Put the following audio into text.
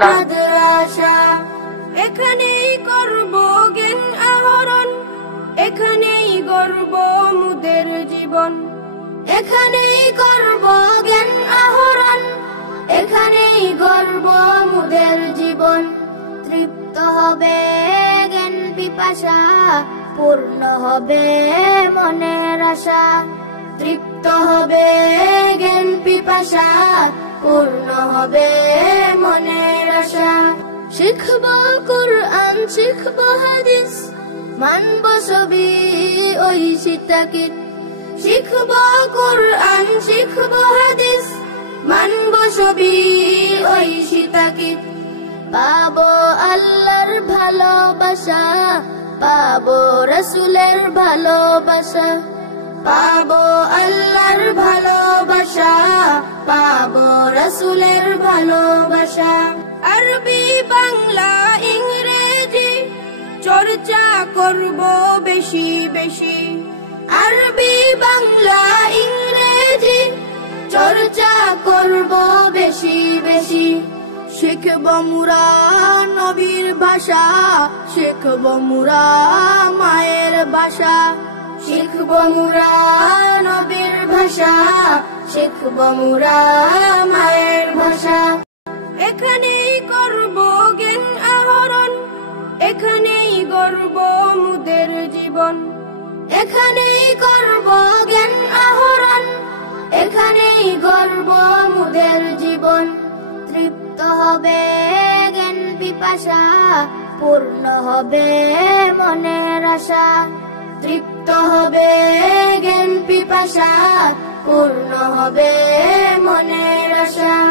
না। এখানেই করব জ্ঞান আহরণ, এখানেই গর্ব মুদের জীবন। এখানেই করব জ্ঞান আহরণ, এখানেই গর্ব মুদের জীবন। তৃপ্ত হবে জ্ঞান পিপাসা, পূর্ণ হবে মনের আশা। তৃপ্ত হবে জ্ঞান পিপাসা, পূর্ণ হবে মনের আশা। শিখব কুরআন, শিখব হাদিস, মানব সবই ঐশী তাকিদ। শিখব কুরআন, শিখব হাদিস, মানব সবই ঐশী তাকিদ। পাবো আল্লাহর ভালোবাসা, পাবো রাসূলের ভালোবাসা। পাবো আল্লাহর ভালোবাসা, পাবো রাসূলের ভালোবাসা। আরবি বাংলা ইংরেজি চর্চা করব বেশি বেশি। আরবি বাংলা ইংরেজি চর্চা করব বেশি বেশি। শিখব মুরা নবীর ভাষা, শিখব মুরা মায়ের ভাষা। শিখব মুরা নবীর ভাষা, শিখব মুরা মায়ের ভাষা। এখানেই করব জ্ঞান আহরণ, এখানেই গর্ব মুদের জীবন। এখানেই করব জ্ঞান আহরণ, এখানেই গর্ব মুদের জীবন। তৃপ্ত হবে জ্ঞান পিপাসা, পূর্ণ হবে মনের আশা। তৃপ্ত হবে জ্ঞান পিপাসা, পূর্ণ হবে মনের আশা।